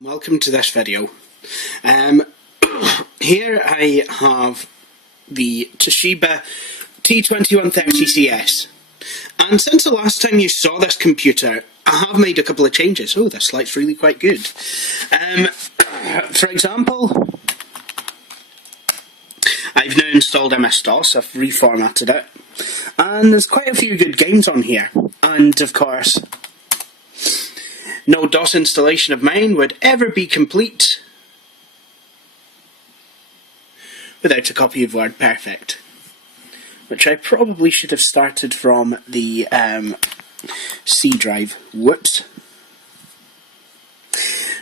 Welcome to this video. Here I have the Toshiba T2130CS, and since the last time you saw this computer I have made a couple of changes. Oh, this light's really quite good. For example, I've now installed MS-DOS, I've reformatted it, and there's quite a few good games on here, and of course no DOS installation of mine would ever be complete without a copy of WordPerfect, which I probably should have started from the C drive. Whoops.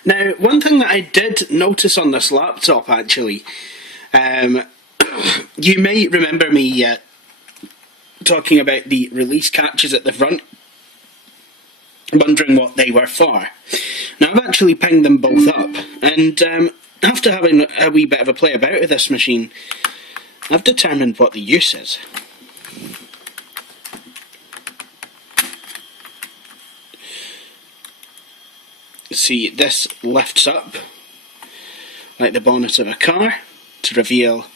Now, one thing that I did notice on this laptop actually, you may remember me talking about the release catches at the front, wondering what they were for. Now I've actually pinged them both up, and after having a wee bit of a play about with this machine, I've determined what the use is. See, this lifts up like the bonnet of a car to reveal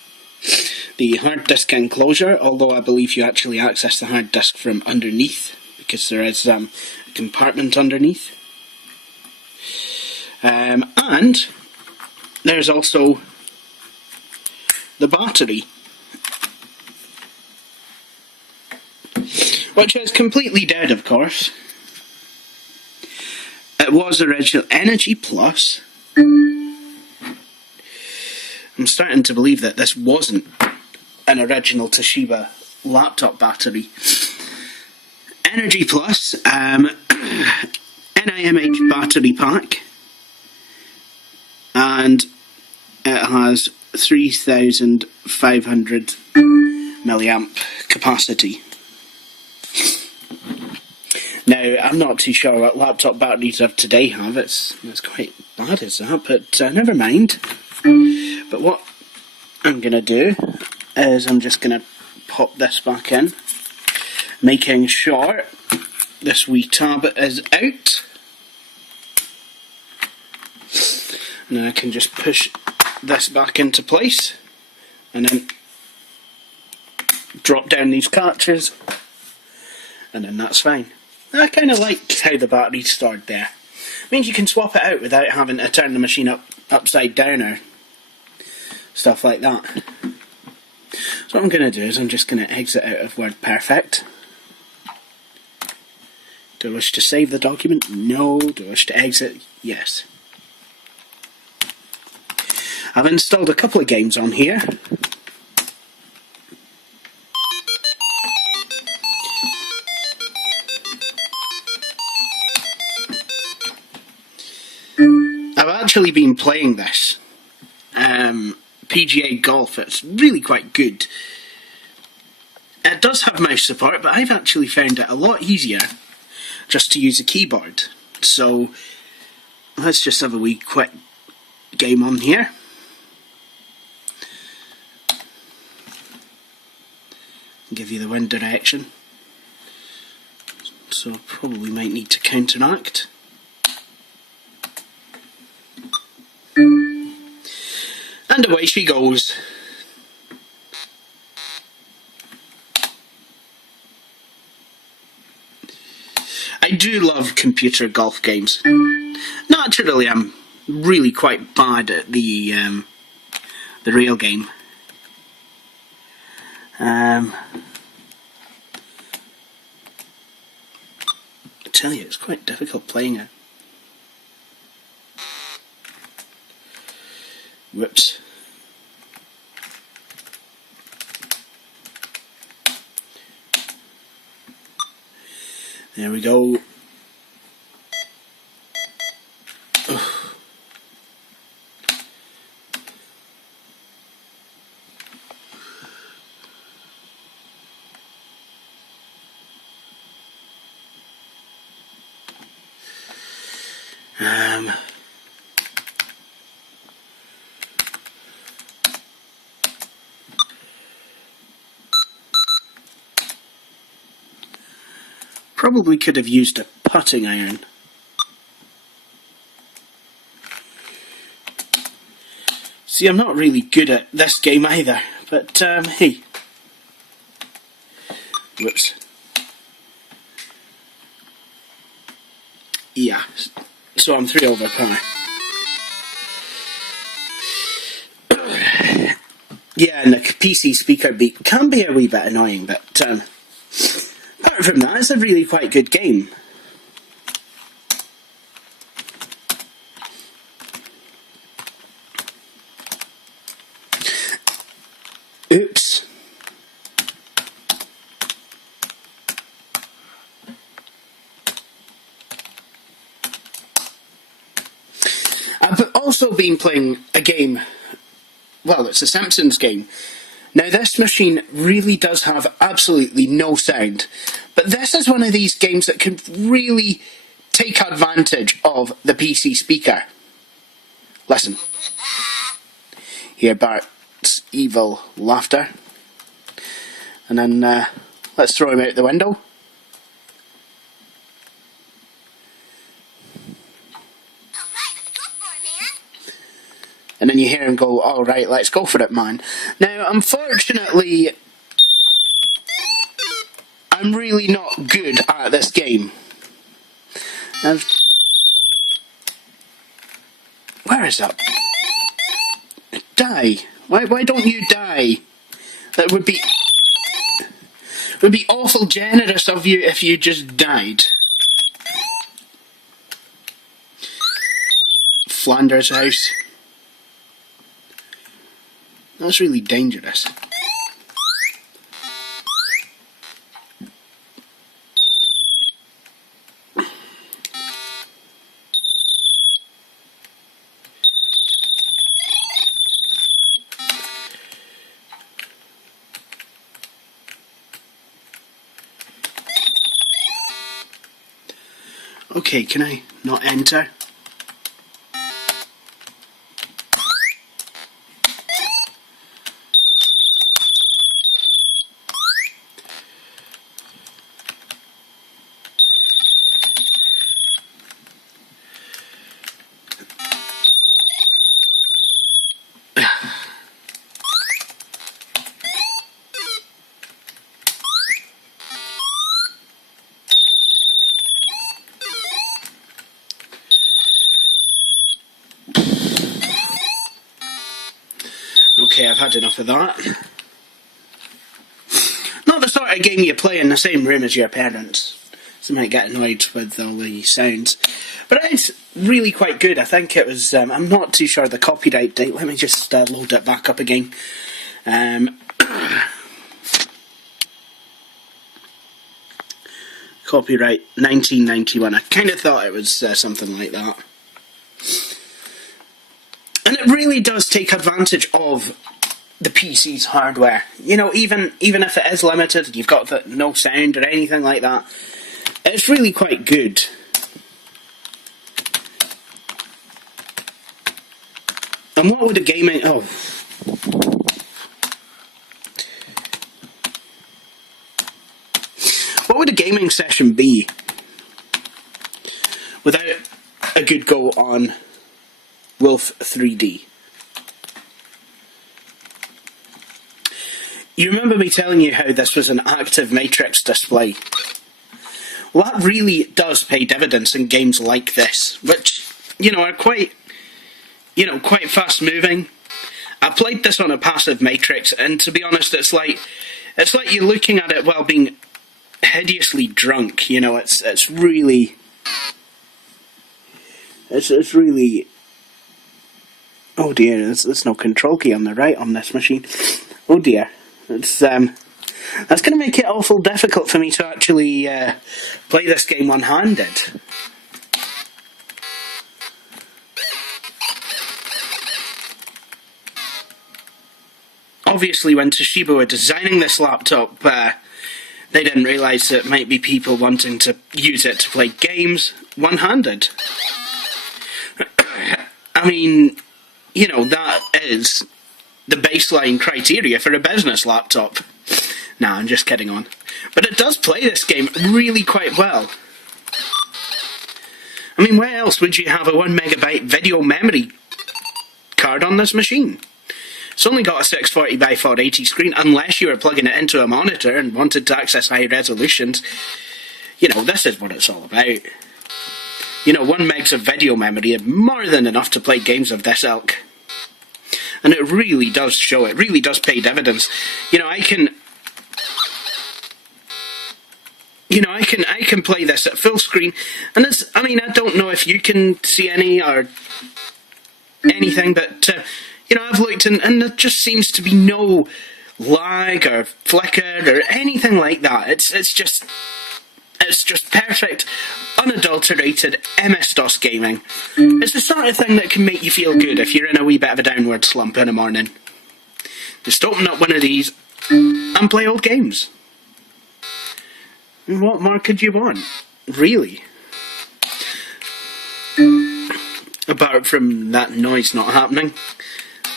the hard disk enclosure, although I believe you actually access the hard disk from underneath, because there is a compartment underneath. And there's also the battery, which is completely dead, of course. It was original Energy Plus. I'm starting to believe that this wasn't an original Toshiba laptop battery. Energy Plus, NIMH battery pack, and it has 3,500 milliamp capacity. Now, I'm not too sure what laptop batteries of today have. It's quite bad, is that? But never mind. But what I'm going to do is I'm just going to pop this back in, making sure this wee tab is out. Now I can just push this back into place and then drop down these catches, and then that's fine. I kind of like how the battery's stored there. It means you can swap it out without having to turn the machine upside down or stuff like that. So what I'm going to do is I'm just going to exit out of WordPerfect. Do I wish to save the document? No. Do I wish to exit? Yes. I've installed a couple of games on here. I've actually been playing this PGA Golf. It's really quite good. It does have mouse support, but I've actually found it a lot easier just to use a keyboard. So let's just have a wee quick game on here. Give you the wind direction. So probably might need to counteract. And away she goes. I do love computer golf games. Naturally, I'm really quite bad at the real game. I tell you, it's quite difficult playing it. Whoops. There we go. Probably could have used a putting iron. See, I'm not really good at this game either, but hey. Whoops. Yeah, so I'm 3 over par. Yeah, and the PC speaker beat can be a wee bit annoying, but apart from that, it's a really quite good game. Oops. I've also been playing a game, well, it's a Simpsons game. Now this machine really does have absolutely no sound, but this is one of these games that can really take advantage of the PC speaker. Listen. Hear Bart's evil laughter. And then let's throw him out the window. And then you hear him go, "All right, let's go for it, man." Now, unfortunately, I'm really not good at this game. Where is that? Die. Why don't you die? That would be awful generous of you if you just died. Flanders house. That's really dangerous. Okay, can I not enter? Okay, I've had enough of that. Not the sort of game you play in the same room as your parents, so you might get annoyed with all the sounds. But it's really quite good. I think it was, I'm not too sure the copyright date. Let me just load it back up again. Copyright 1991. I kind of thought it was something like that. And it really does take advantage of the PC's hardware. You know, even if it is limited, you've got no sound or anything like that, it's really quite good. And what would a gaming... Oh. What would a gaming session be without a good go on Wolf 3D? You remember me telling you how this was an active matrix display? Well, that really does pay dividends in games like this, which, you know, are quite fast moving. I played this on a passive matrix, and to be honest, it's like you're looking at it while being hideously drunk. You know, it's really. Oh dear, there's no control key on the right on this machine. Oh dear, it's That's going to make it awful difficult for me to actually play this game one-handed. Obviously, when Toshiba were designing this laptop, they didn't realise that might be people wanting to use it to play games one-handed. I mean, you know, that is the baseline criteria for a business laptop. Nah, I'm just kidding on. But it does play this game really quite well. I mean, where else would you have a 1 megabyte video memory card on this machine? It's only got a 640 by 480 screen, unless you were plugging it into a monitor and wanted to access high resolutions. You know, this is what it's all about. You know, 1 megs of video memory is more than enough to play games of this ilk. And it really does show, it really does pay dividends. You know, I can play this at full screen, and it's, I mean, I don't know if you can see any or anything, but you know, I've looked and there just seems to be no lag or flicker or anything like that. It's just perfect, unadulterated MS-DOS gaming. It's the sort of thing that can make you feel good if you're in a wee bit of a downward slump in the morning. Just open up one of these and play old games. What more could you want? Really? Apart from that noise not happening.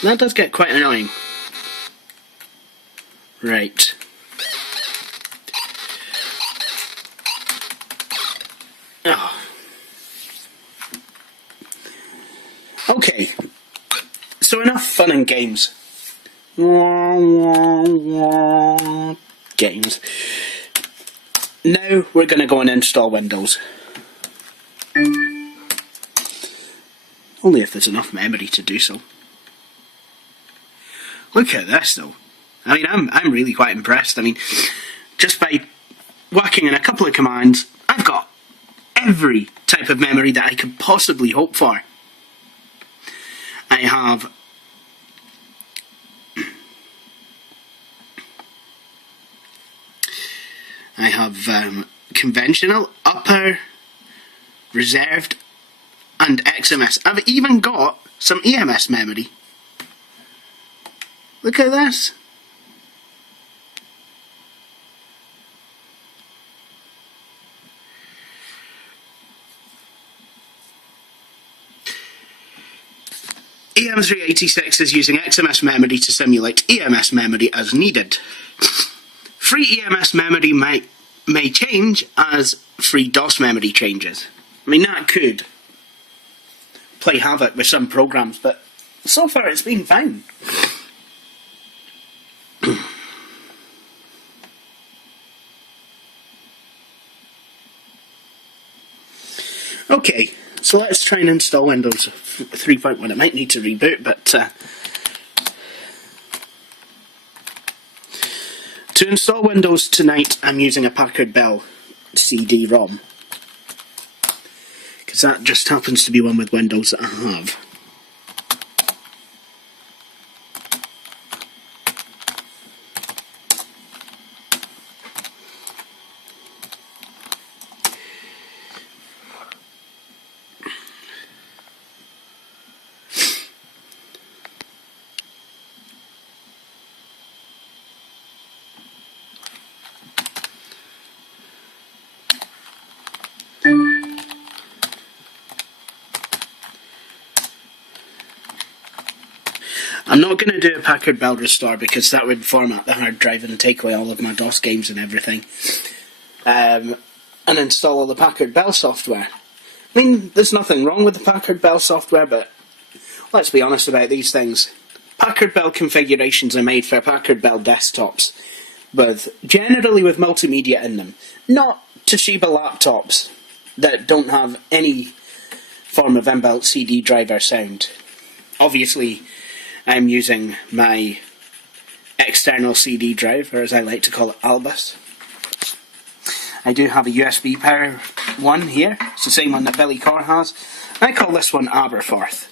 That does get quite annoying. Right. Oh. Okay. So enough fun and games. Games. Now we're going to go and install Windows. Only if there's enough memory to do so. Look at this though. I mean, I'm really quite impressed. I mean, just by whacking in a couple of commands, I've got every type of memory that I could possibly hope for. I have conventional, upper, reserved, and XMS. I've even got some EMS memory. Look at this. EM386 is using XMS memory to simulate EMS memory as needed. Free EMS memory may change as free DOS memory changes. I mean, that could play havoc with some programs, but so far it's been fine. Okay, so let's try and install Windows 3.1. It might need to reboot, but to install Windows tonight, I'm using a Packard Bell CD-ROM, because that just happens to be one with Windows that I have. I'm not going to do a Packard Bell restore because that would format the hard drive and take away all of my DOS games and everything. And install all the Packard Bell software. I mean, there's nothing wrong with the Packard Bell software, but let's be honest about these things. Packard Bell configurations are made for Packard Bell desktops, generally with multimedia in them, not Toshiba laptops that don't have any form of inbuilt CD driver sound. Obviously, I'm using my external CD drive, or as I like to call it, Albus. I do have a USB power one here. It's the same one that Billy Corr has. I call this one Aberforth.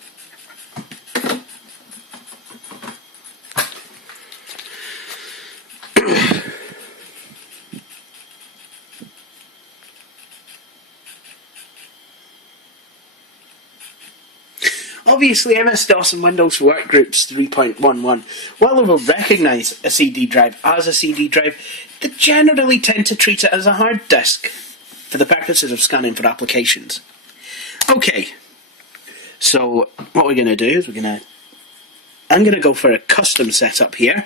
obviously MS-DOS and Windows Workgroups 3.11, while they will recognise a CD drive as a CD drive, they generally tend to treat it as a hard disk for the purposes of scanning for applications. Okay, so what we're going to do is I'm going to go for a custom setup here.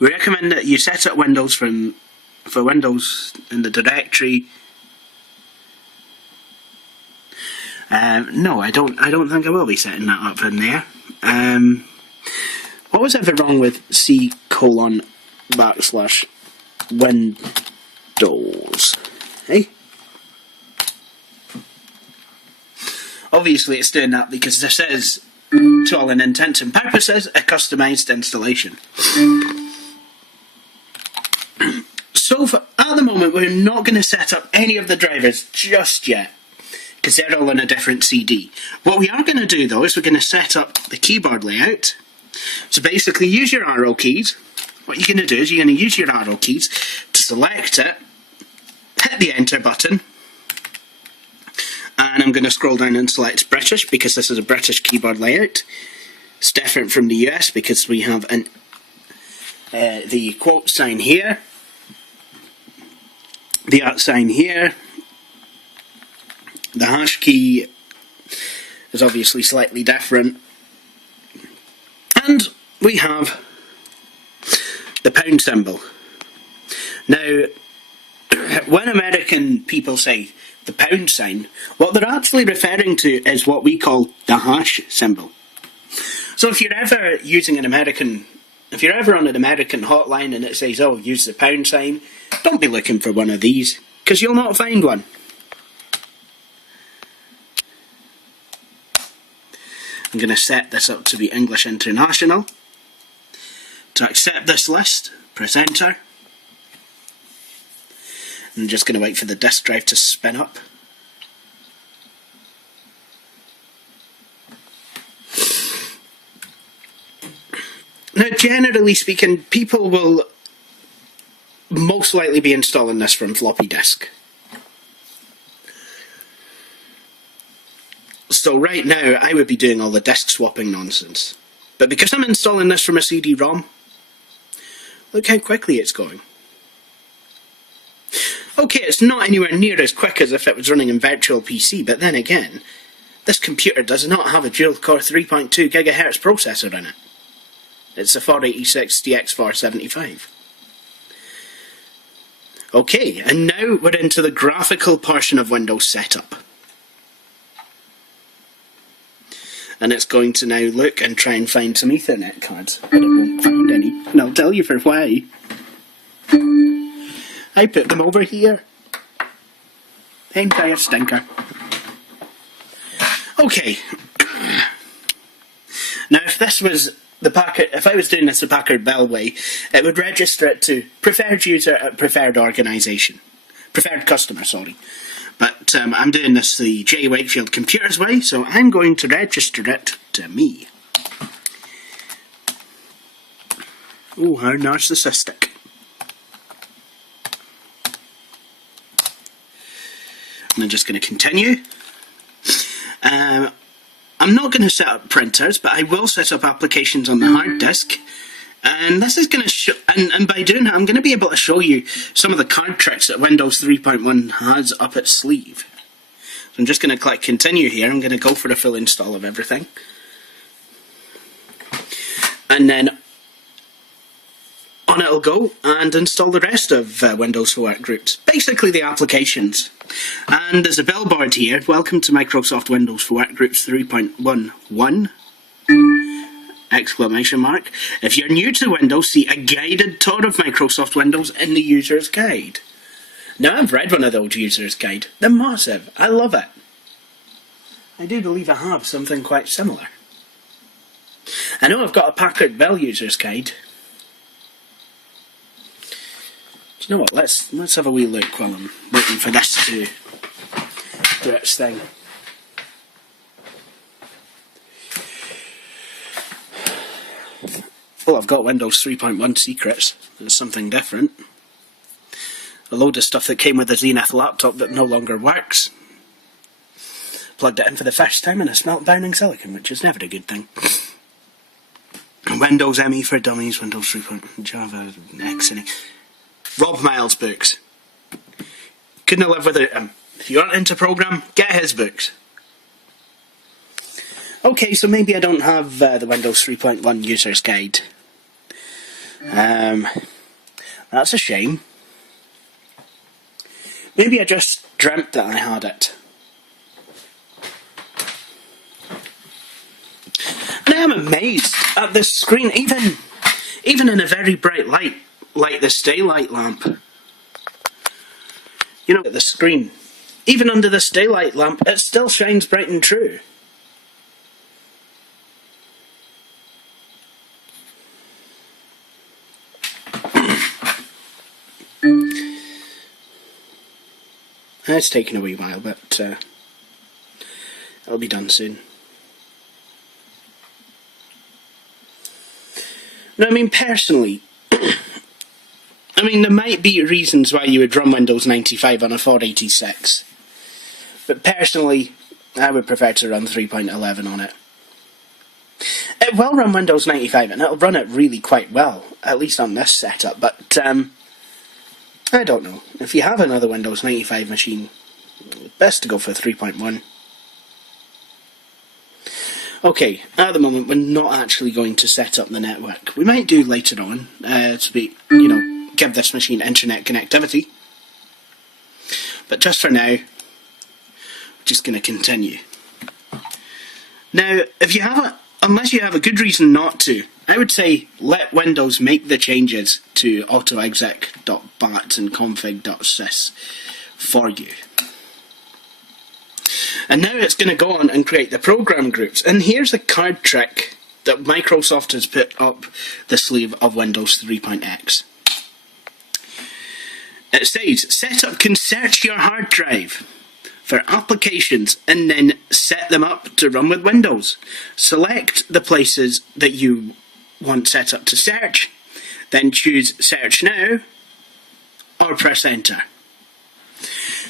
We recommend that you set up Windows for Windows in the directory. No, I don't think I will be setting that up in there. What was ever wrong with C:\\Windows? Hey? Obviously it's doing that because this is, to all intents and purposes, a customized installation. So at the moment we're not going to set up any of the drivers just yet, because they're all on a different CD. What we are going to do though is we're going to set up the keyboard layout. So basically use your arrow keys. What you're going to do is you're going to use your arrow keys to select it, hit the enter button, and I'm going to scroll down and select British because this is a British keyboard layout. It's different from the US because we have the quote sign here, the @ sign here. The hash key is obviously slightly different. And we have the pound symbol. Now, when American people say the pound sign, what they're actually referring to is what we call the hash symbol. So if you're ever using if you're ever on an American hotline and it says, oh, use the pound sign, don't be looking for one of these, because you'll not find one. I'm going to set this up to be English International. To accept this list, press enter. I'm just going to wait for the disk drive to spin up. Now, generally speaking, people will most likely be installing this from floppy disk. So right now, I would be doing all the disk swapping nonsense. But because I'm installing this from a CD-ROM, look how quickly it's going. Okay, it's not anywhere near as quick as if it was running in virtual PC, but then again, this computer does not have a dual-core 3.2 GHz processor in it. It's a 486DX475. Okay, and now we're into the graphical portion of Windows setup. And it's going to now look and try and find some Ethernet cards, but it won't find any, and I'll tell you for why. I put them over here. Entire stinker. Okay. Now if this was the Packard, if I was doing this the Packard Bell way, it would register it to preferred user at preferred organisation. Preferred customer, sorry. But I'm doing this the J. Wakefield Computers way, so I'm going to register it to me. Oh, how narcissistic. And I'm just going to continue. I'm not going to set up printers, but I will set up applications on the hard disk. And this is going to show, and by doing that, I'm going to be able to show you some of the card tricks that Windows 3.1 has up its sleeve. So I'm just going to click continue here. I'm going to go for a full install of everything. And then on it'll go and install the rest of Windows for Workgroups. Basically the applications. And there's a billboard here. Welcome to Microsoft Windows for Workgroups 3.11. Exclamation mark. If you're new to Windows, see a guided tour of Microsoft Windows in the user's guide. Now I've read one of those user's guide. They're massive. I love it. I do believe I have something quite similar. I know I've got a Packard Bell user's guide. Do you know what? Let's have a wee look while I'm waiting for this to do its thing. Well, I've got Windows 3.1 secrets. There's something different. A load of stuff that came with the Zenith laptop that no longer works. plugged it in for the first time and I smelt burning silicon, which is never a good thing. Windows ME for Dummies, Windows 3. Java, X, and Rob Miles' books. Couldn't live without him. If you aren't into program, get his books. Okay, so maybe I don't have the Windows 3.1 user's guide. That's a shame. Maybe I just dreamt that I had it. And I am amazed at this screen, even in a very bright light, like this daylight lamp. You know, the screen, even under this daylight lamp, it still shines bright and true. It's taken a wee while, but it'll be done soon. Now, I mean, personally, I mean, there might be reasons why you would run Windows 95 on a 486, but personally, I would prefer to run 3.11 on it. It will run Windows 95, and it'll run it really quite well, at least on this setup, but I don't know. If you have another Windows 95 machine, best to go for 3.1. Okay, at the moment we're not actually going to set up the network. We might do later on, to be, you know, give this machine internet connectivity. But just for now, we're just going to continue. Now, if you have unless you have a good reason not to, I would say let Windows make the changes to autoexec.bat and config.sys for you. And now it's going to go on and create the program groups. And here's a card trick that Microsoft has put up the sleeve of Windows 3.x. It says, Setup can search your hard drive for applications and then set them up to run with Windows. Select the places that you want Setup to search, then choose Search Now, or press Enter.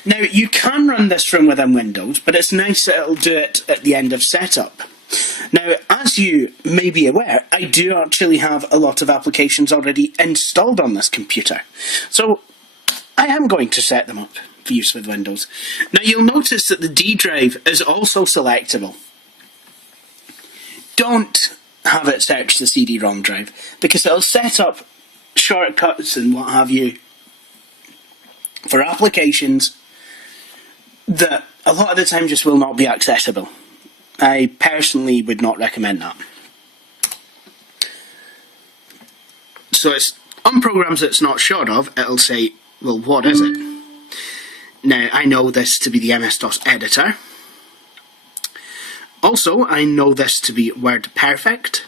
Now, you can run this from within Windows, but it's nice that it'll do it at the end of setup. Now, as you may be aware, I do actually have a lot of applications already installed on this computer. So, I am going to set them up for use with Windows. Now, you'll notice that the D drive is also selectable. Don't have it search the CD-ROM drive, because it'll set up shortcuts and what have you for applications that a lot of the time just will not be accessible. I personally would not recommend that. So it's on programs that it's not sure of, it'll say, well, what is it? Now, I know this to be the MS-DOS editor. Also, I know this to be WordPerfect.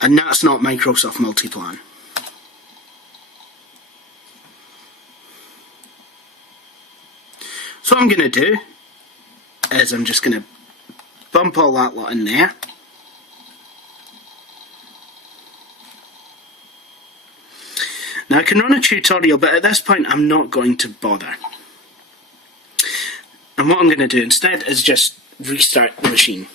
And that's not Microsoft Multiplan. So what I'm going to do is I'm just going to bump all that lot in there. Now I can run a tutorial, but at this point I'm not going to bother. And what I'm going to do instead is just restart the machine.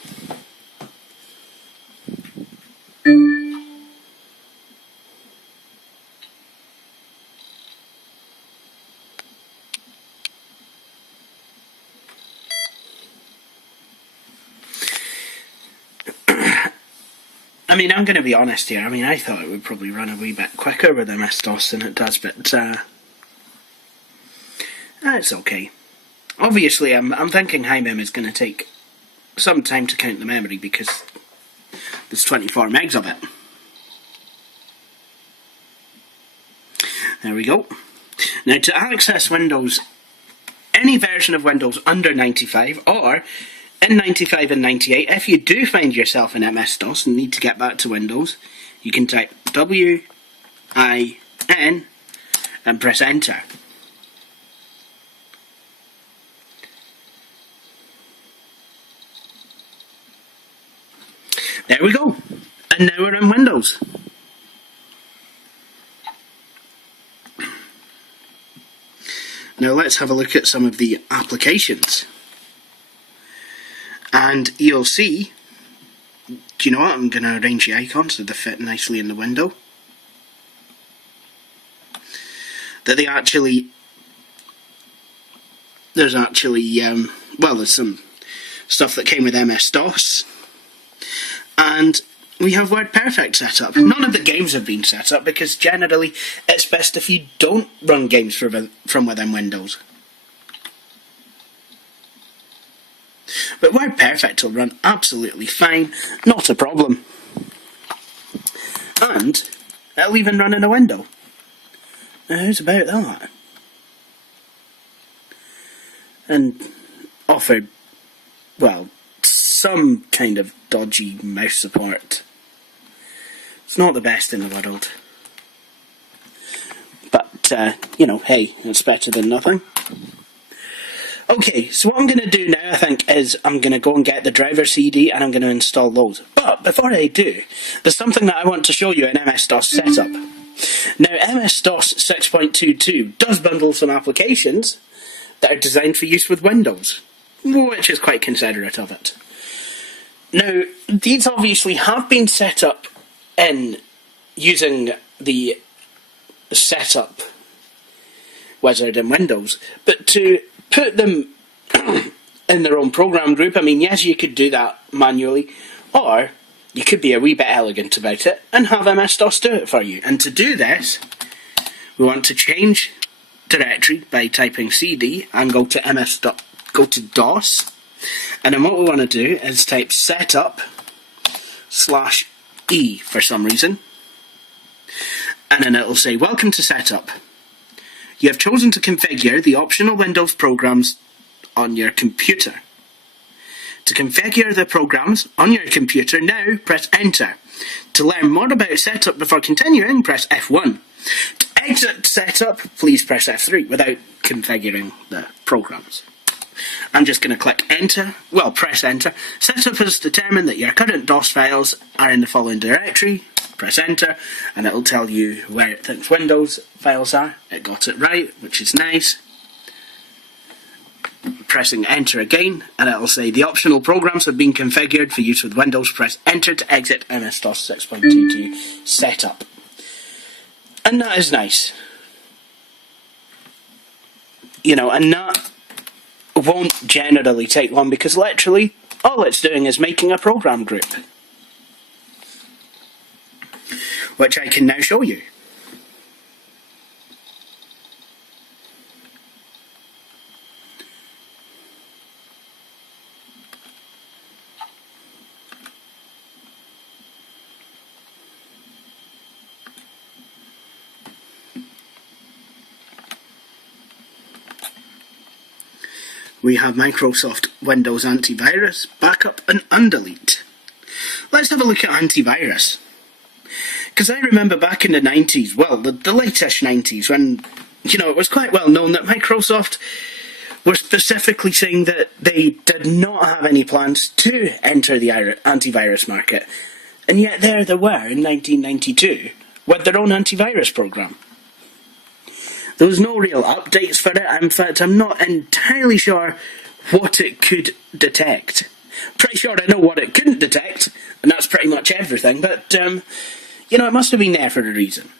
I mean, I'm going to be honest here. I mean, I thought it would probably run a wee bit quicker with MS-DOS than it does, but it's okay. Obviously, I'm thinking high mem is going to take some time to count the memory because there's 24 megs of it. There we go. Now, to access Windows, any version of Windows under 95 or in 95 and 98, if you do find yourself in MS-DOS and need to get back to Windows, you can type WIN and press Enter. There we go. And now we're in Windows. Now let's have a look at some of the applications. And you'll see, do you know what, I'm going to arrange the icons so they fit nicely in the window. That they actually, there's some stuff that came with MS-DOS. And we have WordPerfect set up. None of the games have been set up because generally it's best if you don't run games from within Windows. But WordPerfect will run absolutely fine, not a problem. And it'll even run in a window. Now, how's about that? And offered, well, some kind of dodgy mouse support. It's not the best in the world. But, you know, hey, it's better than nothing. Okay, so what I'm going to do now, I think, is I'm going to go and get the driver CD and I'm going to install those. But before I do, there's something that I want to show you in MS-DOS setup. Now, MS-DOS 6.22 does bundle some applications that are designed for use with Windows, which is quite considerate of it. Now, these obviously have been set up in using the setup wizard in Windows, but to put them in their own program group, I mean, yes, you could do that manually, or you could be a wee bit elegant about it and have MS-DOS do it for you. And to do this, we want to change directory by typing CD and go to DOS. And then what we want to do is type setup/E for some reason. And then it'll say, welcome to setup. You have chosen to configure the optional Windows programs on your computer. To configure the programs on your computer now, press enter. To learn more about setup before continuing, press F1. To exit setup, please press F3 without configuring the programs. I'm just going to click enter, well, press enter. Setup has determined that your current DOS files are in the following directory. Press enter, and it'll tell you where it thinks Windows files are. It got it right, which is nice. Pressing enter again, and it'll say the optional programs have been configured for use with Windows. Press enter to exit MS-DOS 6.22 setup. And that is nice. You know, and that won't generally take long because literally all it's doing is making a program group, which I can now show you. We have Microsoft Windows Antivirus, Backup and Undelete. Let's have a look at antivirus. Because I remember back in the 90s, well, the latest 90s, when, you know, it was quite well known that Microsoft were specifically saying that they did not have any plans to enter the antivirus market. And yet there they were in 1992 with their own antivirus program. There was no real updates for it. In fact, I'm not entirely sure what it could detect. Pretty sure I know what it couldn't detect, and that's pretty much everything, but, you know, it must have been there for a reason.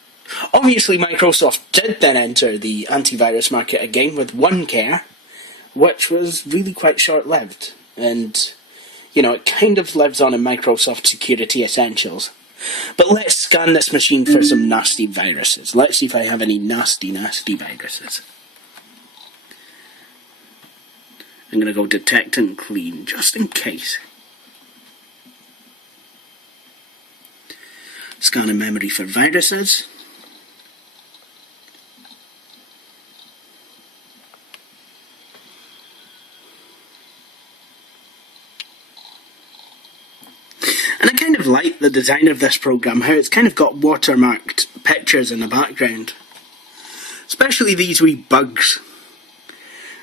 Obviously, Microsoft did then enter the antivirus market again with OneCare, which was really quite short-lived, and, you know, it kind of lives on in Microsoft Security Essentials. But let's scan this machine for some nasty viruses. Let's see if I have any nasty viruses. I'm going to go detect and clean, just in case. Scanning memory for viruses. And I kind of like the design of this program, how it's kind of got watermarked pictures in the background. Especially these wee bugs.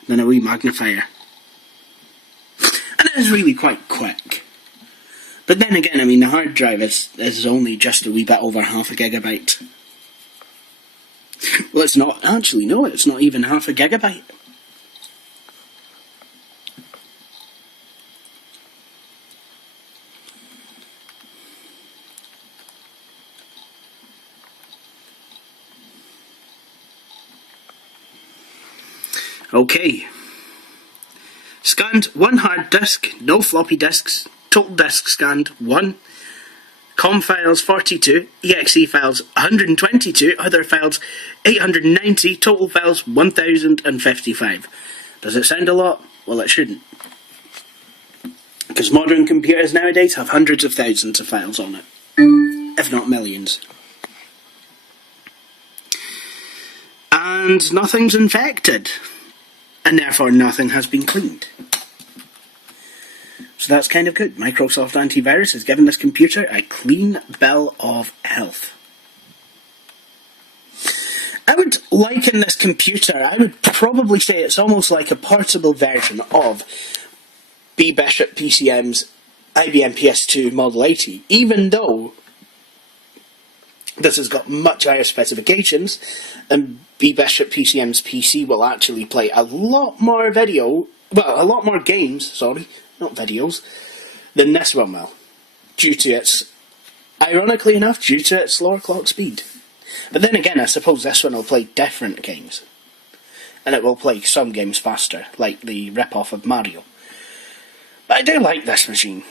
And then a wee magnifier. And it is really quite quick. But then again, I mean, the hard drive is only just a wee bit over half a gigabyte. Well, it's not, actually, no, it's not even half a gigabyte. Okay. Scanned 1 hard disk, no floppy disks, total disk scanned 1, COM files 42, exe files 122, other files 890, total files 1055. Does it sound a lot? Well, it shouldn't. Because modern computers nowadays have hundreds of thousands of files on it, if not millions. And nothing's infected, and therefore nothing has been cleaned. So that's kind of good. Microsoft Antivirus has given this computer a clean bill of health. I would liken this computer, I would probably say it's almost like a portable version of B. Bishop PCM's IBM PS2 Model 80, even though this has got much higher specifications, and B. Bishop PCM's PC will actually play a lot more games, sorry, not videos, than this one will, due to its, ironically enough, due to its slower clock speed. But then again, I suppose this one will play different games, and it will play some games faster, like the rip-off of Mario. But I do like this machine.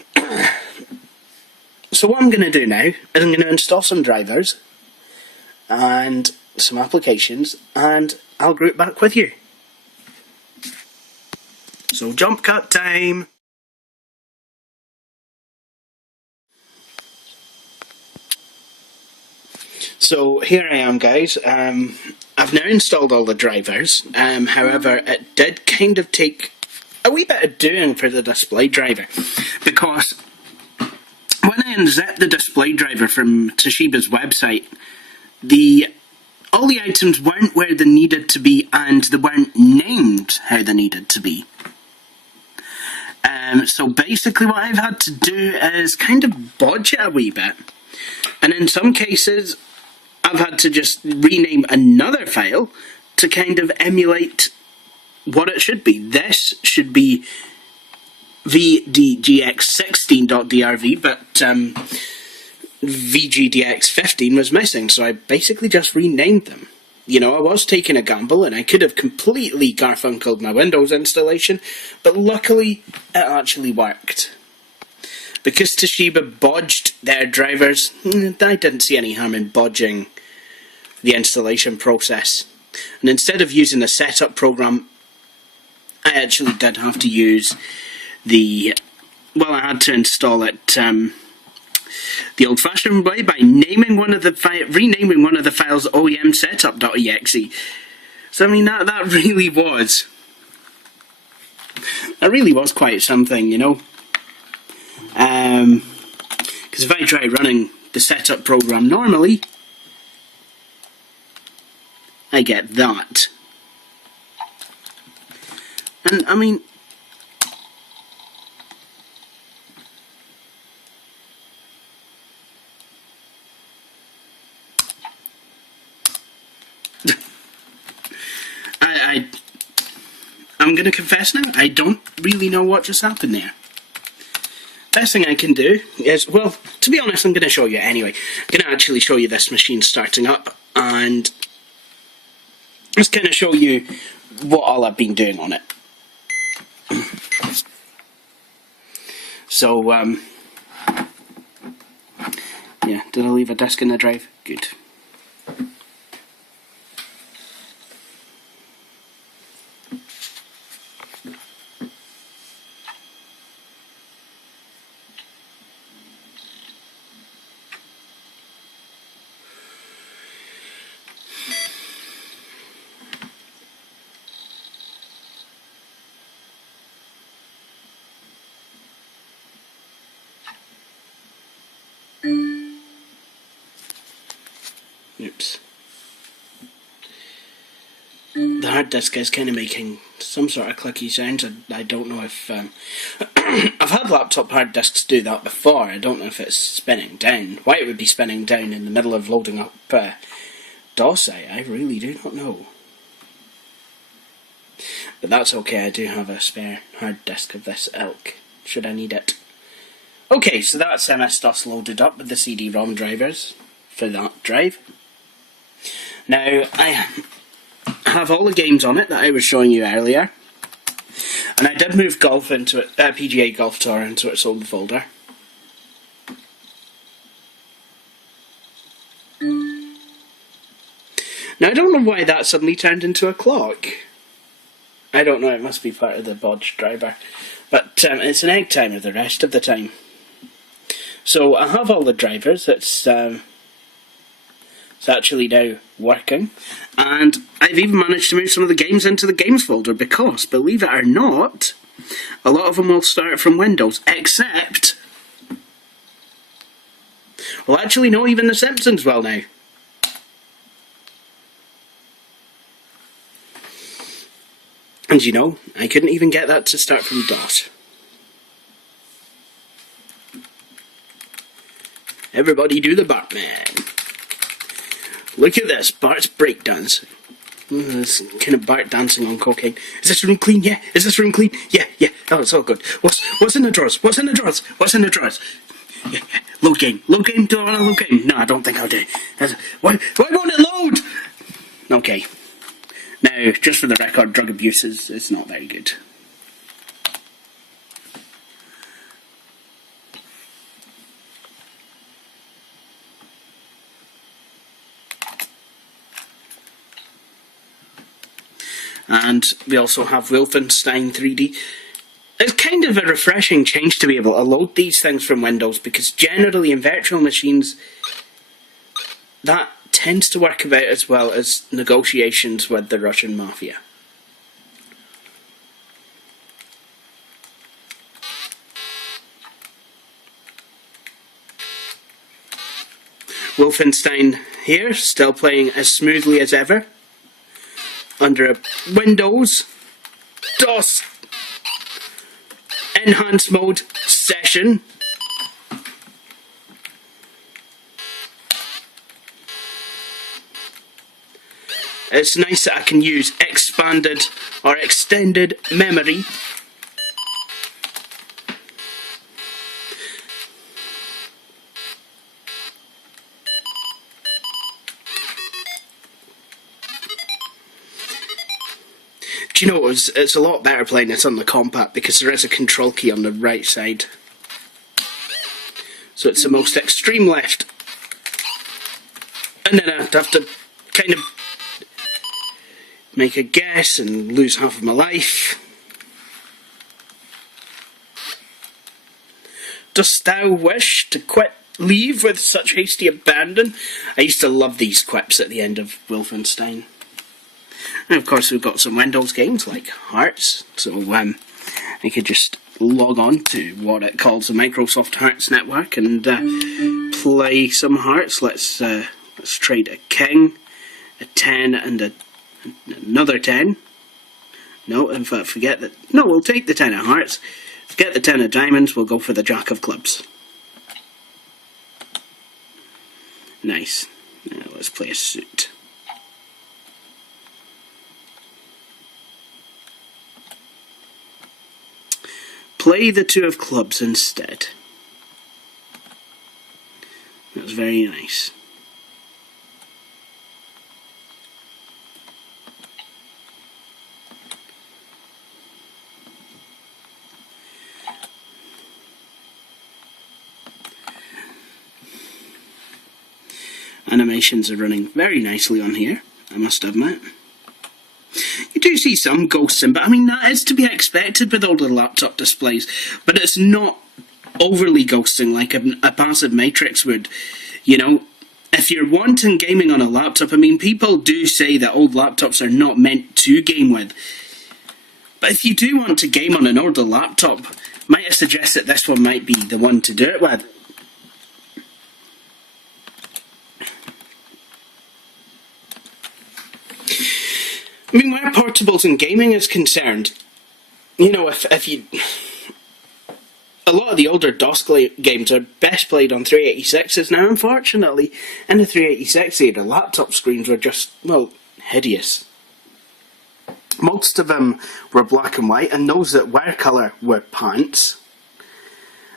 So what I'm going to do now is I'm going to install some drivers and some applications, and I'll group back with you. So jump cut time! So here I am, guys. I've now installed all the drivers. However, it did kind of take a wee bit of doing for the display driver, because when I unzipped the display driver from Toshiba's website, all the items weren't where they needed to be, and they weren't named how they needed to be. So basically what I've had to do is kind of bodge it a wee bit. And in some cases, I've had to just rename another file to kind of emulate what it should be. This should be vdgx16.drv, but vgdx15 was missing, so I basically just renamed them. You know, I was taking a gamble, and I could have completely garfunkeled my Windows installation, but luckily it actually worked. Because Toshiba bodged their drivers, I didn't see any harm in bodging the installation process. And instead of using the setup program, I actually did have to use I had to install it the old-fashioned way by renaming one of the files OEM setup.exe. So I mean that really was quite something, you know. Because if I try running the setup program normally, I get that. And I mean, I'm going to confess now, I don't really know what just happened there. Best thing I can do is, well, to be honest, I'm going to show you anyway. I'm going to actually show you this machine starting up, and just kind of show you what all I've been doing on it. So, yeah, did I leave a disk in the drive? Good. Oops. The hard disk is kind of making some sort of clicky sounds. I don't know if... I've had laptop hard disks do that before. I don't know if it's spinning down. Why it would be spinning down in the middle of loading up DOS, I really do not know. But that's okay, I do have a spare hard disk of this ilk, should I need it. Okay, so that's MS-DOS loaded up with the CD-ROM drivers for that drive. Now, I have all the games on it that I was showing you earlier. And I did move Golf into it, PGA Golf Tour into its own folder. Now, I don't know why that suddenly turned into a clock. I don't know, it must be part of the bodged driver. But it's an egg timer the rest of the time. So I have all the drivers, it's actually now working. And I've even managed to move some of the games into the games folder because, believe it or not, a lot of them will start from Windows, except... well, actually no, even The Simpsons will now. And you know, I couldn't even get that to start from DOS. Everybody do the Bartman. Look at this, Bart's breakdancing. This kind of Bart dancing on cocaine. Is this room clean? Yeah. Is this room clean? Yeah, yeah. Oh, it's all good. What's in the drawers? What's in the drawers? What's in the drawers? Yeah, yeah. Load game. Load game? Do I want to load game? No, I don't think I'll do. Why won't it load? Okay. Now, just for the record, drug abuse is not very good. And we also have Wolfenstein 3D. It's kind of a refreshing change to be able to load these things from Windows, because generally in virtual machines that tends to work about as well as negotiations with the Russian mafia. Wolfenstein here, still playing as smoothly as ever, under a Windows DOS enhanced mode session. It's nice that I can use expanded or extended memory. Do you know, it's a lot better playing this on the compact because there is a control key on the right side. So it's the most extreme left. And then I'd have to kind of make a guess and lose half of my life. Dost thou wish to leave with such hasty abandon? I used to love these quips at the end of Wolfenstein. And of course we've got some Windows games like Hearts, so I could just log on to what it calls the Microsoft Hearts network and play some Hearts. Let's trade a king, a 10 and another 10. No, in fact, forget that. No, we'll take the 10 of hearts. Get the 10 of diamonds, we'll go for the jack of clubs. Nice. Now let's play a suit. Play the 2 of clubs instead. That's very nice. Animations are running very nicely on here, I must admit. You do see some ghosting, but I mean that is to be expected with older laptop displays, but it's not overly ghosting like a passive matrix would. You know, if you're wanting gaming on a laptop, I mean people do say that old laptops are not meant to game with. But if you do want to game on an older laptop, might I suggest that this one might be the one to do it with. I mean, where portables and gaming is concerned, you know, if you... a lot of the older DOS games are best played on 386s now, unfortunately. In the 386 era, laptop screens were just, well, hideous. Most of them were black and white, and those that were colour were pants.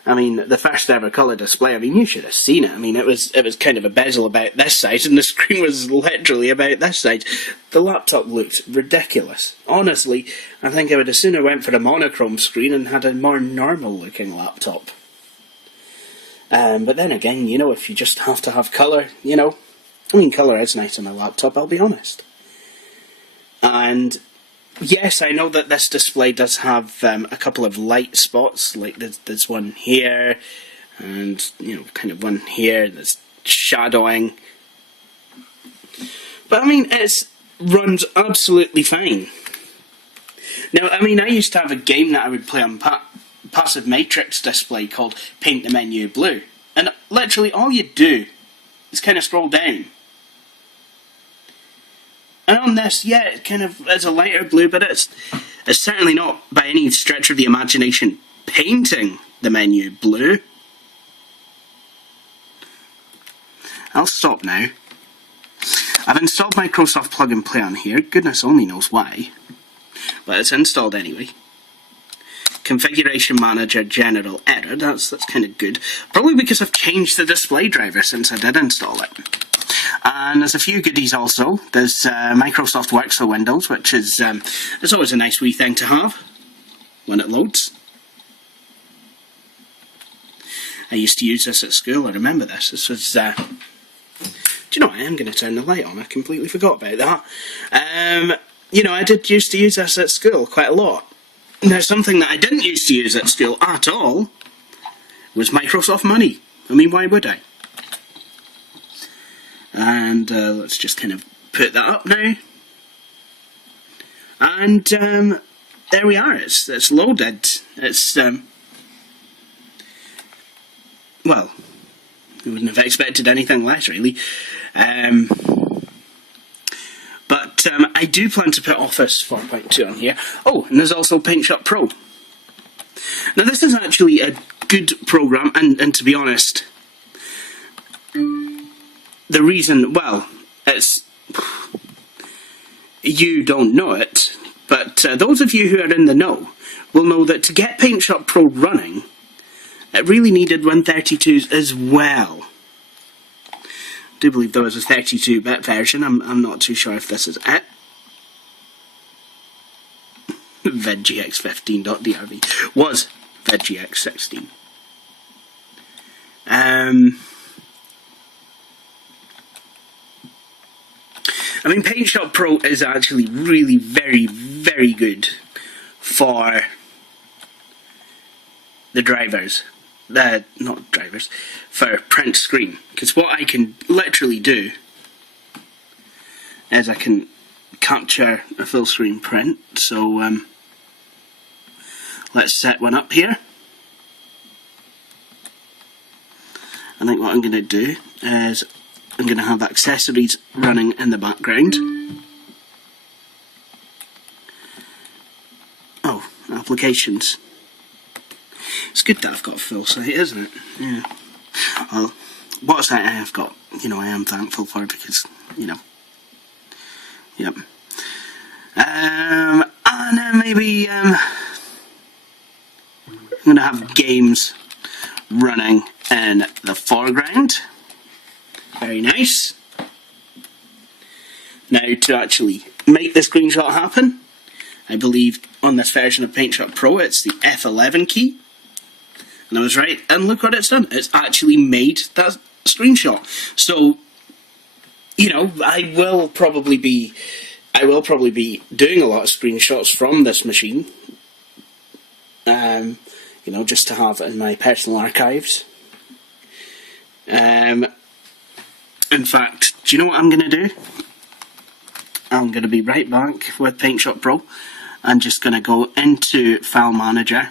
I mean, the first ever colour display, I mean, you should have seen it. I mean, it was kind of a bezel about this size, and the screen was literally about this size. The laptop looked ridiculous. Honestly, I think I would have sooner went for a monochrome screen and had a more normal looking laptop. But then again, you know, if you just have to have colour, you know, I mean, colour is nice on a laptop, I'll be honest. And yes, I know that this display does have a couple of light spots, like there's one here, and, you know, kind of one here that's shadowing. But I mean, it runs absolutely fine. Now, I mean, I used to have a game that I would play on passive matrix display called Paint the Menu Blue, and literally all you do is kind of scroll down. And on this, yeah, it kind of is a lighter blue, but it's certainly not by any stretch of the imagination painting the menu blue. I'll stop now. I've installed Microsoft Plug and Play on here, goodness only knows why, but it's installed anyway. Configuration Manager General Error, that's kind of good, probably because I've changed the display driver since I did install it. And there's a few goodies also. There's Microsoft Works for Windows, which is it's always a nice wee thing to have when it loads. I used to use this at school, I remember this. This was, do you know what, I am going to turn the light on, I completely forgot about that. You know, I did used to use this at school quite a lot. Now, something that I didn't used to use at school at all was Microsoft Money. I mean, why would I? And let's just kind of put that up now. And there we are, it's loaded. It's, well, we wouldn't have expected anything less, really. But I do plan to put Office 4.2 on here. Oh, and there's also PaintShop Pro. Now, this is actually a good program, and to be honest, the reason, well, it's, you don't know it, but those of you who are in the know will know that to get PaintShop Pro running, it really needed Win32s as well. I do believe there was a 32-bit version, I'm not too sure if this is it. VidGX15.drv was VidGX16. I mean, PaintShop Pro is actually really very, very good for the drivers. Not drivers, for print screen. Because what I can literally do is I can capture a full screen print. So let's set one up here. I think what I'm going to do is I'm going to have accessories running in the background. Oh, applications. It's good that I've got a full site, isn't it? Yeah. Well, what site I have got, you know, I am thankful for because, you know. Yep. And then maybe I'm going to have games running in the foreground. Very nice. Now, to actually make the screenshot happen, I believe on this version of PaintShop Pro it's the F11 key. And I was right, and look what it's done. It's actually made that screenshot. So, you know, I will probably be doing a lot of screenshots from this machine. You know, just to have in my personal archives. In fact, do you know what I'm going to do? I'm going to be right back with PaintShop Pro. I'm just going to go into File Manager.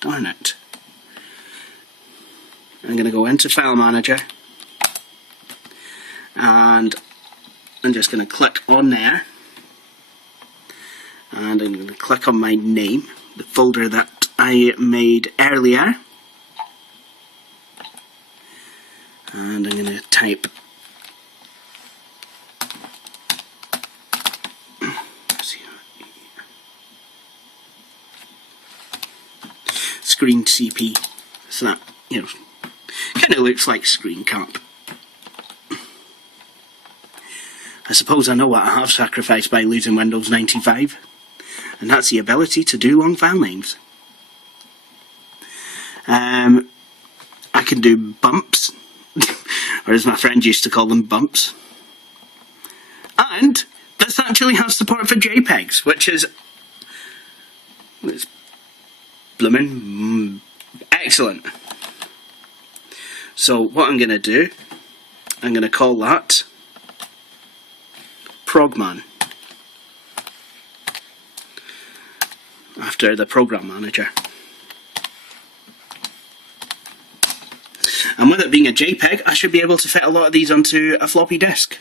Darn it. I'm going to go into File Manager. And I'm just going to click on there. And I'm going to click on my name, the folder that I I made earlier. And I'm going to type screen CP, so that, you know, kind of looks like screen cap. I suppose I know what I have sacrificed by losing Windows 95, and that's the ability to do long file names. I can do bumps, or as my friend used to call them, bumps. And this actually has support for JPEGs, which is blooming excellent. So what I'm going to do, I'm going to call that Progman, after the program manager. And with it being a JPEG, I should be able to fit a lot of these onto a floppy disk.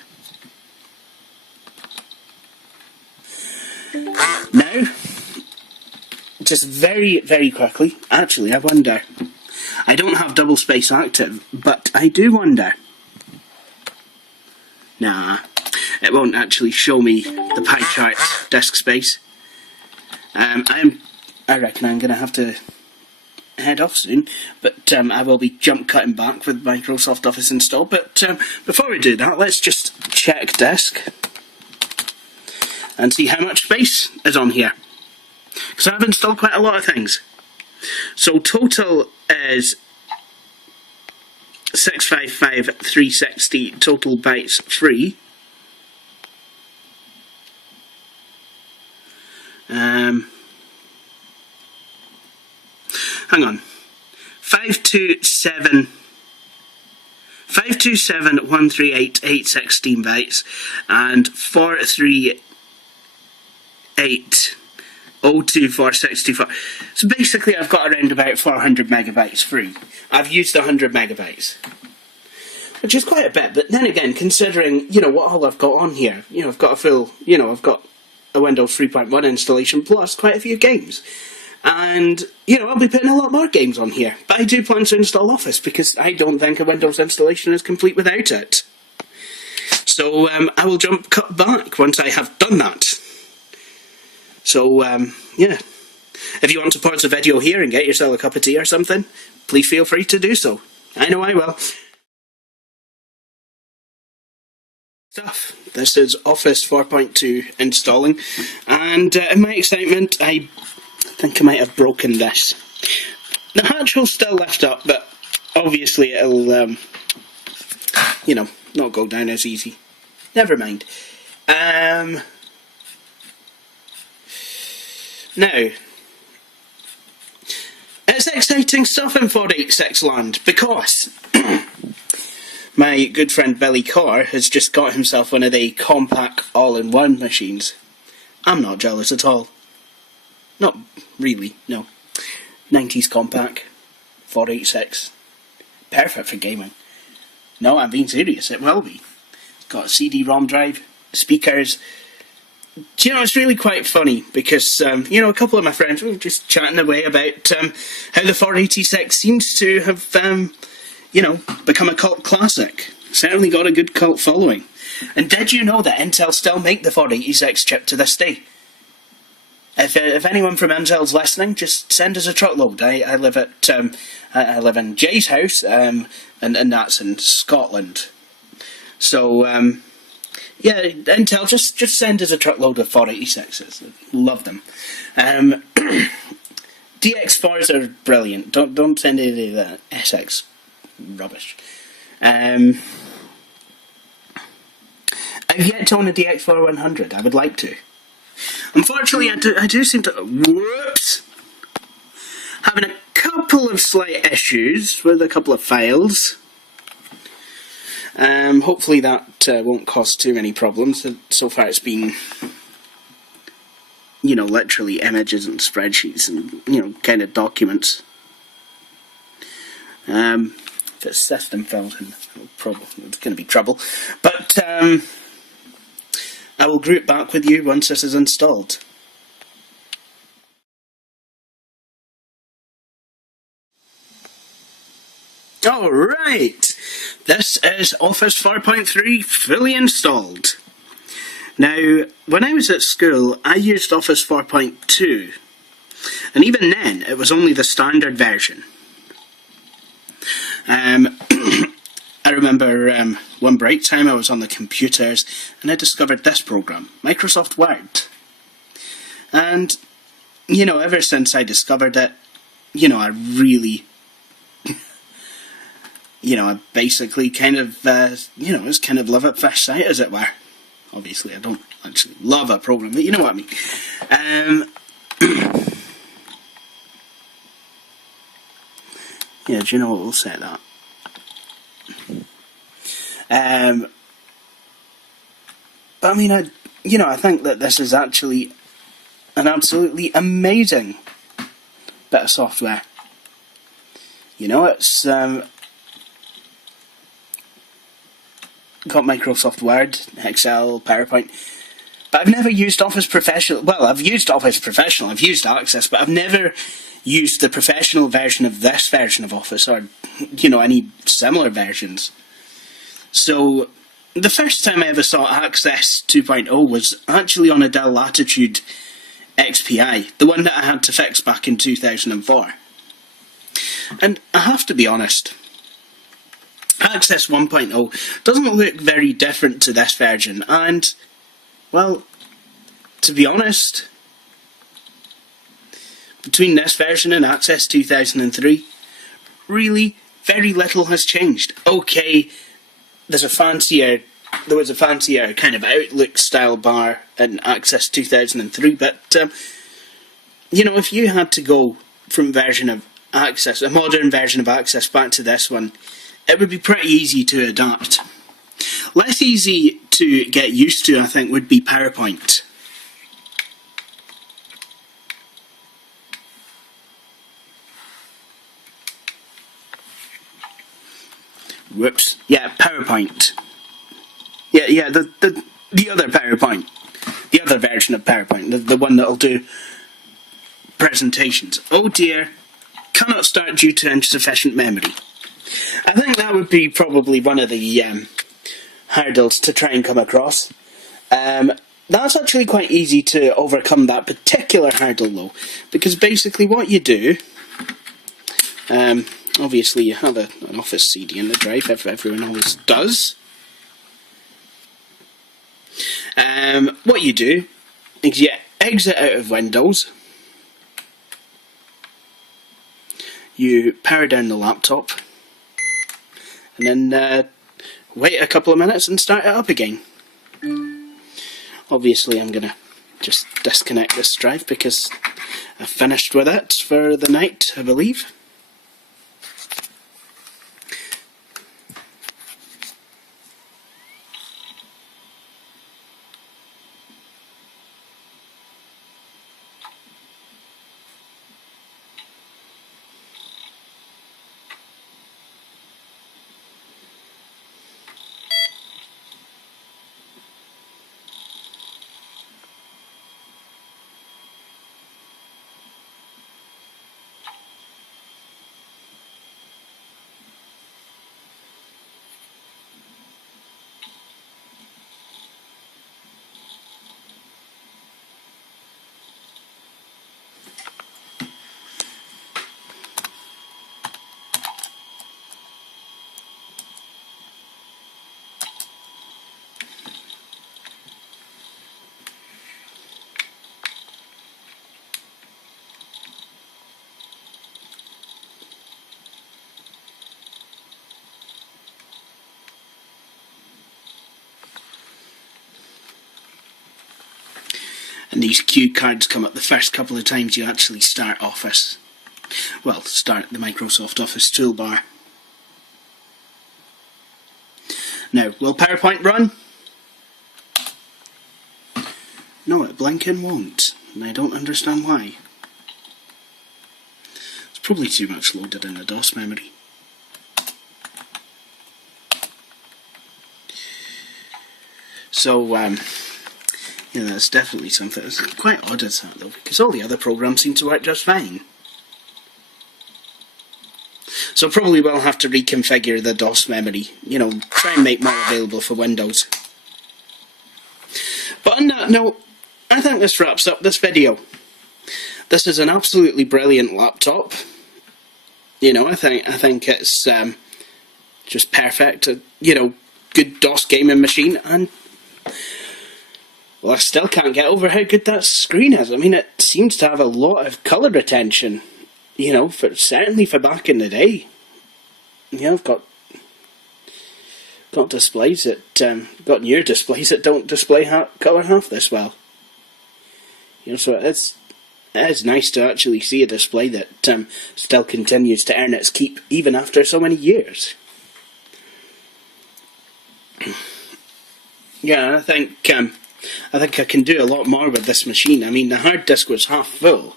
Now, just very, very quickly, actually I wonder, I don't have double space active, but I do wonder, nah, it won't actually show me the pie chart disk space. I reckon I'm going to have to head off soon, but I will be jump cutting back with Microsoft Office installed. But before we do that, let's just check disk and see how much space is on here, because I've installed quite a lot of things. So total is 655,360 total bytes free. Hang on, 527,138,816 bytes and 438,02464. So basically I've got around about 400 megabytes free. I've used 100 megabytes, which is quite a bit, but then again, considering, you know, what all I've got on here, you know, I've got a full, you know, I've got a Windows 3.1 installation plus quite a few games. And, you know, I'll be putting a lot more games on here. But I do plan to install Office, because I don't think a Windows installation is complete without it. So, I will cut back once I have done that. So, yeah. If you want to pause the video here and get yourself a cup of tea or something, please feel free to do so. I know I will. Stuff. This is Office 4.2 installing, and in my excitement I think I might have broken this. The hatch will still lift up, but obviously it'll you know, not go down as easy. Never mind. Now, it's exciting stuff in 486 land, because my good friend Billy Carr has just got himself one of the compact all-in-one machines. I'm not jealous at all. Not really, no. 90s compact, 486. Perfect for gaming. No, I'm being serious, it will be. It's got a CD-ROM drive, speakers. Do you know, it's really quite funny, because, you know, a couple of my friends were just chatting away about how the 486 seems to have, you know, become a cult classic. Certainly got a good cult following. And did you know that Intel still make the 486 chip to this day? If anyone from Intel's listening, just send us a truckload. I live at I live in Jay's house, and that's in Scotland. So yeah, Intel, just send us a truckload of 486s. Love them. DX4s are brilliant. Don't send any of the SX rubbish. I've yet to own a DX4 100. I would like to. Unfortunately, I do seem to, whoops, having a couple of slight issues with a couple of files. Hopefully that won't cause too many problems. So far it's been, you know, literally images and spreadsheets and, you know, kind of documents. If it's system files, it's going to be trouble. But I will group back with you once this is installed. Alright, this is Office 4.3 fully installed. Now, when I was at school, I used Office 4.2, and even then, it was only the standard version. I remember one break time I was on the computers, and I discovered this program, Microsoft Word. And, you know, ever since I discovered it, you know, I really... you know, I basically kind of, you know, it was kind of love at first sight, as it were. Obviously, I don't actually love a program, but you know what I mean. Yeah, do you know what, we'll say that. But I mean, I think that this is actually an absolutely amazing bit of software. You know, it's... got Microsoft Word, Excel, PowerPoint, but I've never used Office Professional. Well, I've used Office Professional, I've used Access, but I've never used the professional version of this version of Office, or, you know, any similar versions. So, the first time I ever saw Access 2.0 was actually on a Dell Latitude XPI, the one that I had to fix back in 2004. And I have to be honest, Access 1.0 doesn't look very different to this version, and, well, to be honest, between this version and Access 2003, really very little has changed. Okay, there was a fancier kind of Outlook style bar in Access 2003, but, you know, if you had to go from version of Access, a modern version of Access, back to this one, it would be pretty easy to adapt. Less easy to get used to, I think, would be PowerPoint. Whoops. Yeah, PowerPoint. Yeah, the other PowerPoint. The other version of PowerPoint. The one that'll do presentations. Oh dear. Cannot start due to insufficient memory. I think that would be probably one of the hurdles to try and come across. That's actually quite easy to overcome, that particular hurdle though, because basically what you do, obviously you have an Office CD in the drive, everyone always does. What you do is you exit out of Windows, you power down the laptop, and then wait a couple of minutes and start it up again. Obviously I'm going to just disconnect this drive because I've finished with it for the night, I believe. And these cue cards come up the first couple of times you actually start Office. Well, start the Microsoft Office toolbar. Now, will PowerPoint run? No, it blinking won't, and I don't understand why. It's probably too much loaded in the DOS memory. So, yeah, that's definitely something. It's quite odd as that though, because all the other programs seem to work just fine. So So probably will have to reconfigure the DOS memory, you know, try and make more available for Windows. But on that note, I think this wraps up this video. This is an absolutely brilliant laptop. You know, I think it's just perfect. You know, good DOS gaming machine, and well, I still can't get over how good that screen is. I mean, it seems to have a lot of colour retention. You know, certainly for back in the day. Yeah, I've got displays that got newer displays that don't display colour half this well. You know, so it is nice to actually see a display that still continues to earn its keep even after so many years. Yeah, I think I can do a lot more with this machine. I mean, the hard disk was half full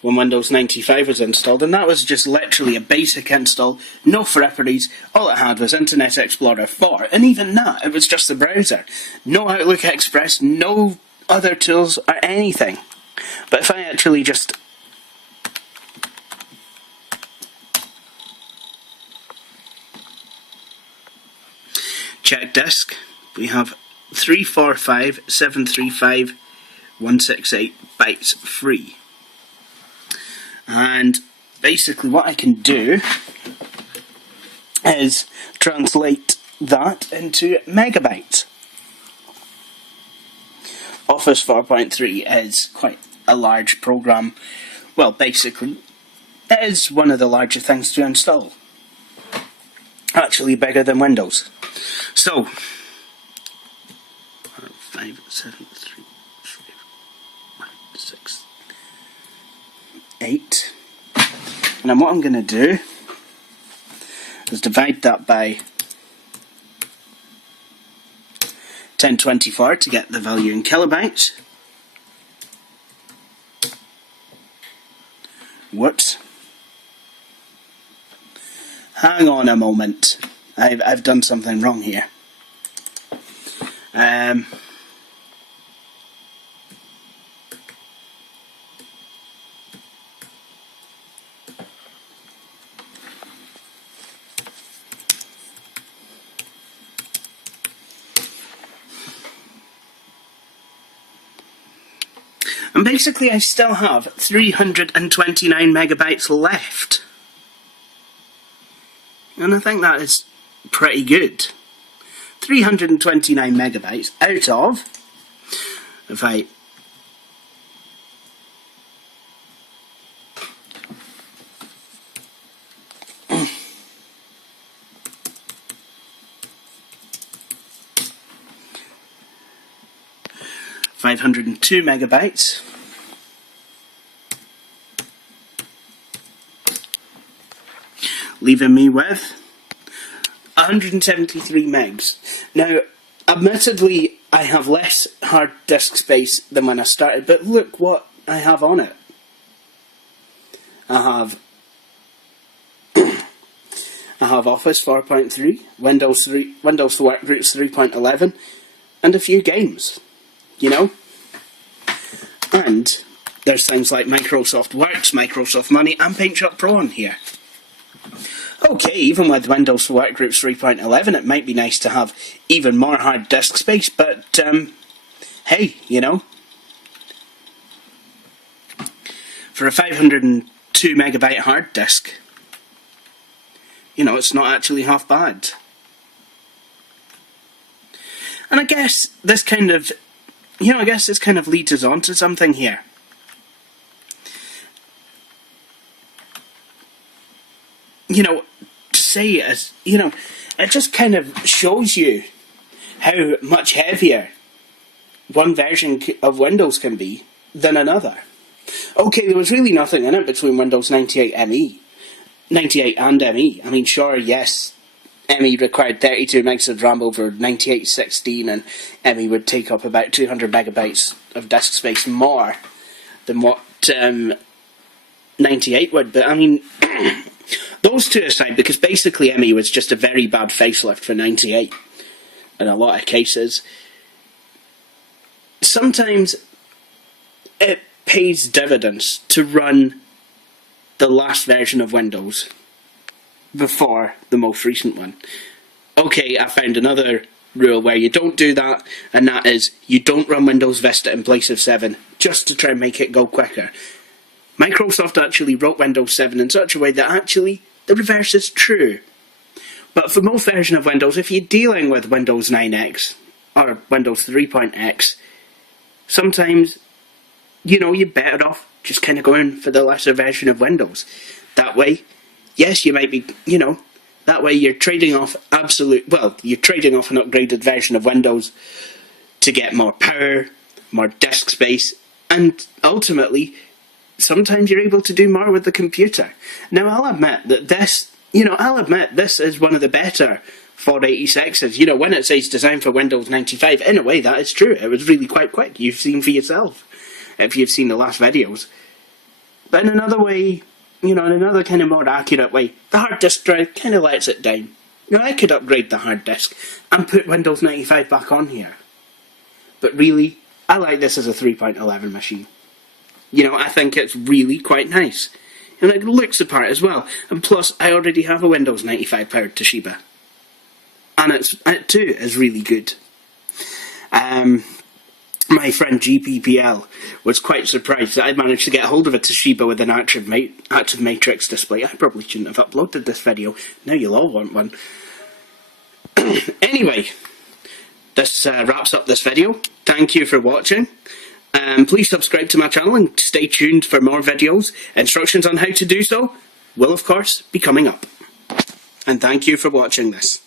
when Windows 95 was installed, and that was just literally a basic install, no fripperies. All it had was Internet Explorer 4, and even that, it was just the browser. No Outlook Express, no other tools or anything. But if I actually just check disk, we have 345,735,168 bytes free. And basically what I can do is translate that into megabytes. Office 4.3 is quite a large program. Well, basically, it is one of the larger things to install. Actually bigger than Windows. So, 5, 7, 3, 5, 6, 8. And then what I'm going to do is divide that by 1024 to get the value in kilobytes. Whoops. Hang on a moment. I've done something wrong here. And basically I still have 329 megabytes left. And I think that is pretty good. 329 megabytes out of, if I (502 megabytes), leaving me with 173 megs. Now, admittedly, I have less hard disk space than when I started, but look what I have on it. I have Office 4.3, Windows WorkGroups 3.11, and a few games, you know? And there's things like Microsoft Works, Microsoft Money, and PaintShop Pro on here. Okay, even with Windows WorkGroups 3.11, it might be nice to have even more hard disk space, but, hey, you know, for a 502 megabyte hard disk, you know, it's not actually half bad. And I guess this kind of, you know, this kind of leads us on to something here. You know, to say it as, you know, it just kind of shows you how much heavier one version of Windows can be than another. Okay, there was really nothing in it between Windows 98 and ME. I mean, sure, yes, ME required 32 megs of RAM over 9816, and ME would take up about 200 megabytes of disk space more than what 98 would, but I mean, those two aside, because basically ME was just a very bad facelift for 98 in a lot of cases, sometimes it pays dividends to run the last version of Windows before the most recent one. Okay, I found another rule where you don't do that, and that is you don't run Windows Vista in place of 7 just to try and make it go quicker. Microsoft actually wrote Windows 7 in such a way that actually the reverse is true. But for most versions of Windows, if you're dealing with Windows 9X or Windows 3.x, sometimes, you know, you're better off just kind of going for the lesser version of Windows. That way, yes, you might be, you know, that way you're trading off you're trading off an upgraded version of Windows to get more power, more disk space, and ultimately, sometimes you're able to do more with the computer. Now, I'll admit that this is one of the better 486s. You know, when it says designed for Windows 95, in a way that is true. It was really quite quick. You've seen for yourself, if you've seen the last videos. But in another way, you know, in another kind of more accurate way, the hard disk drive kind of lets it down. You know, I could upgrade the hard disk and put Windows 95 back on here. But really, I like this as a 3.11 machine. You know, I think it's really quite nice. And it looks the part as well. And plus, I already have a Windows 95 powered Toshiba. And it too is really good. My friend GPPL was quite surprised that I'd managed to get hold of a Toshiba with an active matrix display. I probably shouldn't have uploaded this video. Now you'll all want one. Anyway, this wraps up this video. Thank you for watching. Please subscribe to my channel and stay tuned for more videos. Instructions on how to do so will of course be coming up. And thank you for watching this.